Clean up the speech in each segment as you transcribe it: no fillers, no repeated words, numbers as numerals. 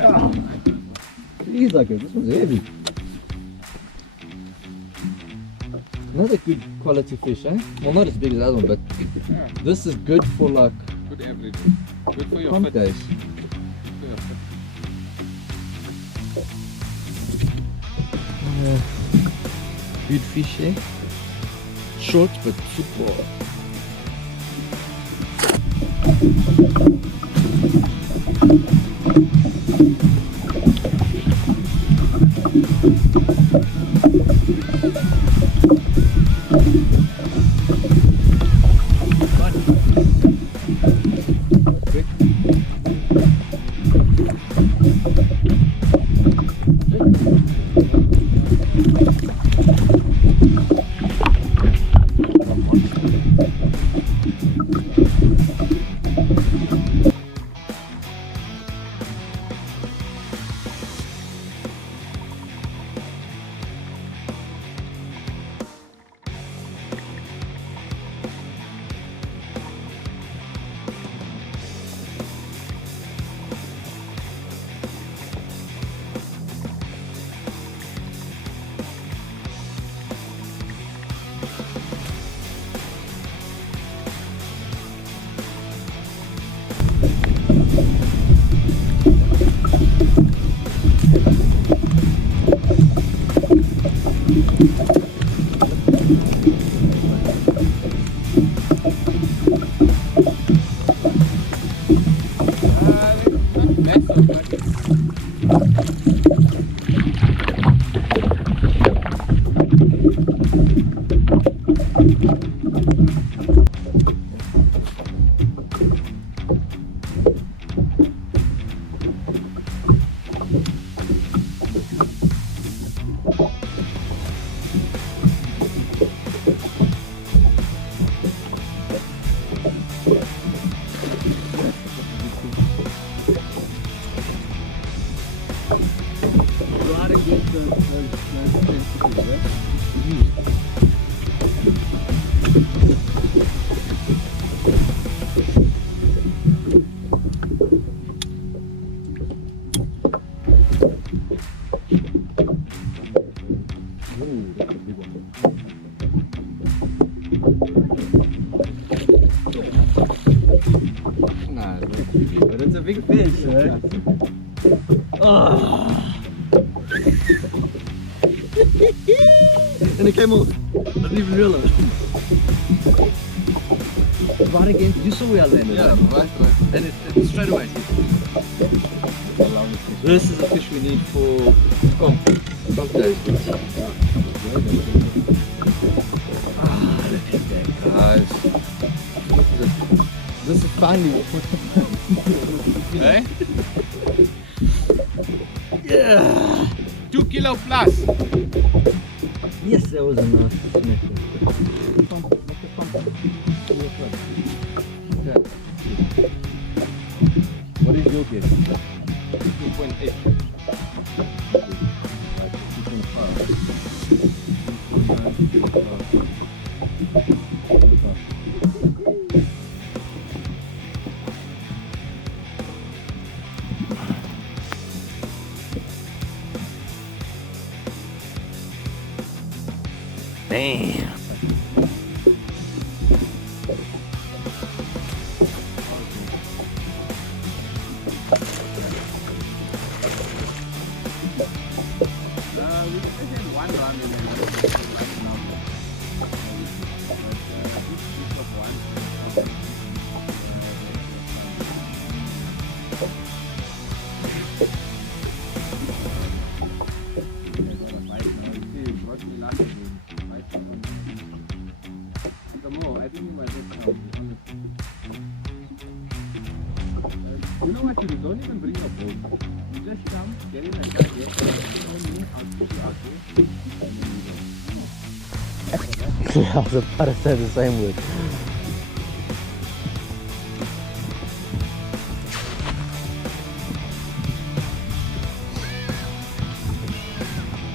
Ah, these are good. This one's heavy. Another good quality fish, eh? Well, not as big as the other one, but Yeah. this is good for like Good average. Good for your pump fit. days. Good for your fit. Good fish, eh? Short but football. Not massive, but Right against those tentacles, eh? Ooh, that's a big one. Nah, that's big, but it's a big fish, eh? Oh. And it came off. I didn't even realize. Right against, you saw where I landed. yeah, right. And it straight away. This is a fish we need for comp days. Ah, look at that, guys. This is finally. Eh? Yeah. 2 kilo plus. Yes, that was a nice snack. What is your guess? 2.8. Damn. We just had one run and then right now. But of one. You know what you do? Don't even bring a boat. You just come, get in and get it. I was about to say the same word.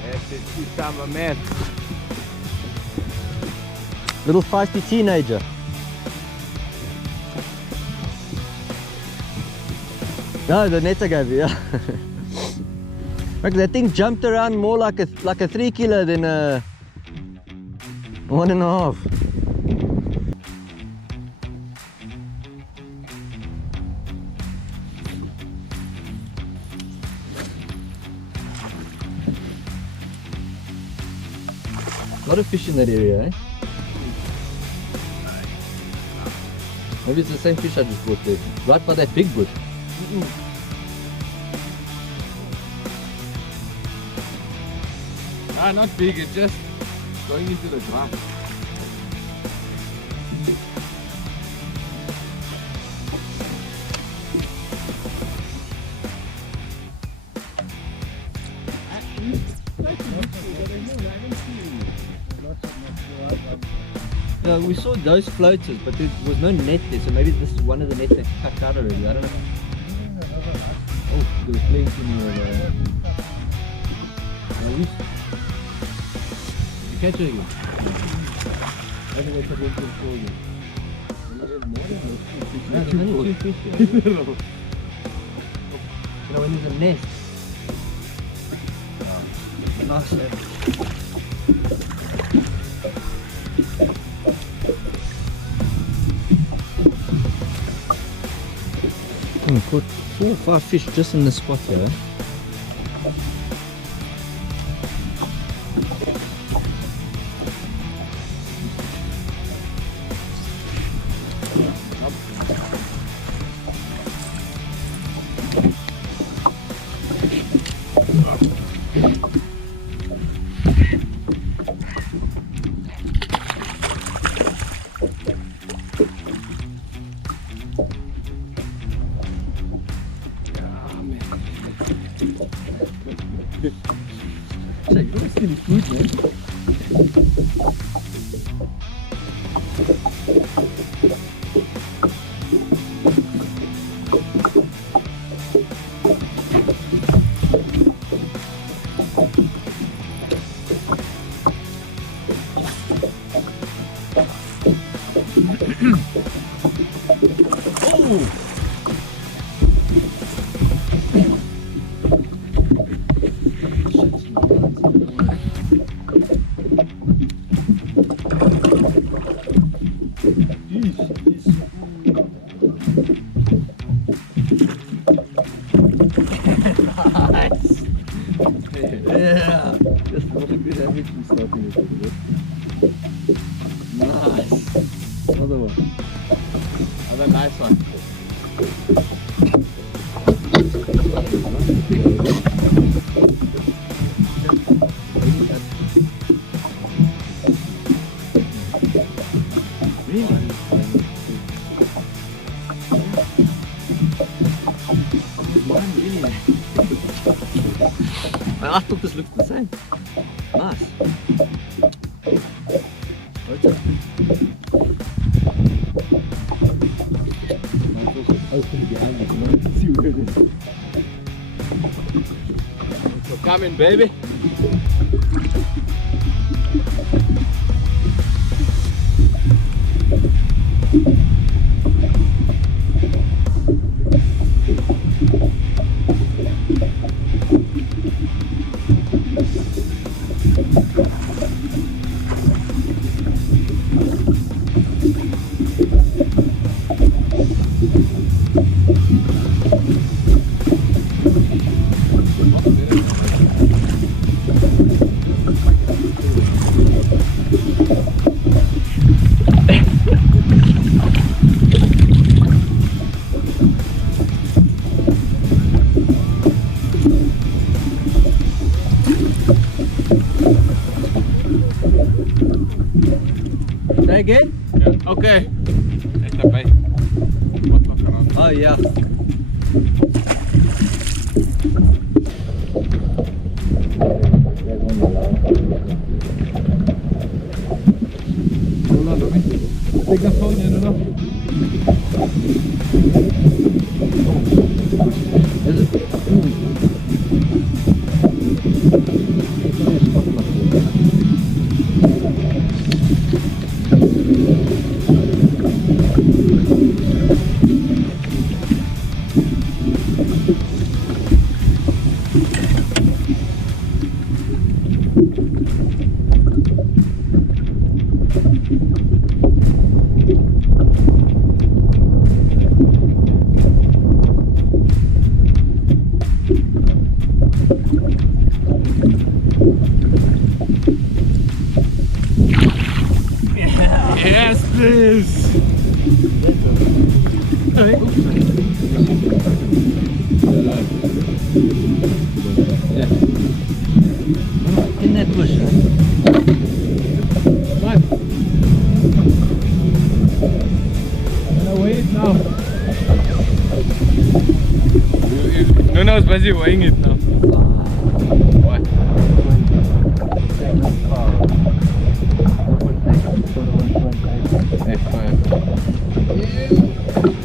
That's it, you summer man. Little feisty teenager. No, the net I gave you, yeah. Like that thing jumped around more like a 3 kilo than a 1.5. A lot of fish in that area, eh? Maybe it's the same fish I just brought there. Right by that big bush. Ah, not big, it's just going into the drum. Yeah, we saw those floaters, but there was no net there, so maybe this is one of the nets that cut out already. I don't know. Oh, there was plenty more. You catch it again? I think it's a good for you. No, there's only 2 fish here. You know, when there's a nest. Nice, caught 4 or 5 fish just in the spot here. So you don't see any food, man. Yeah, just what a good habit we starting with, isn't it? Nice. Another one. Another nice one. I thought this looked the same. Nice. What's up? Might also open behind me, see where it is. So come in, baby. Say again? Yeah. Okay. Echt erbij. Wat nog eraan. Oh ja. Take that phone in and up. Is it? Yes, please. Yeah. In that bush, huh? What? No, wait now. No, is busy weighing it now. What?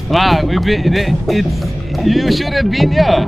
Wow, it's, you should have been here.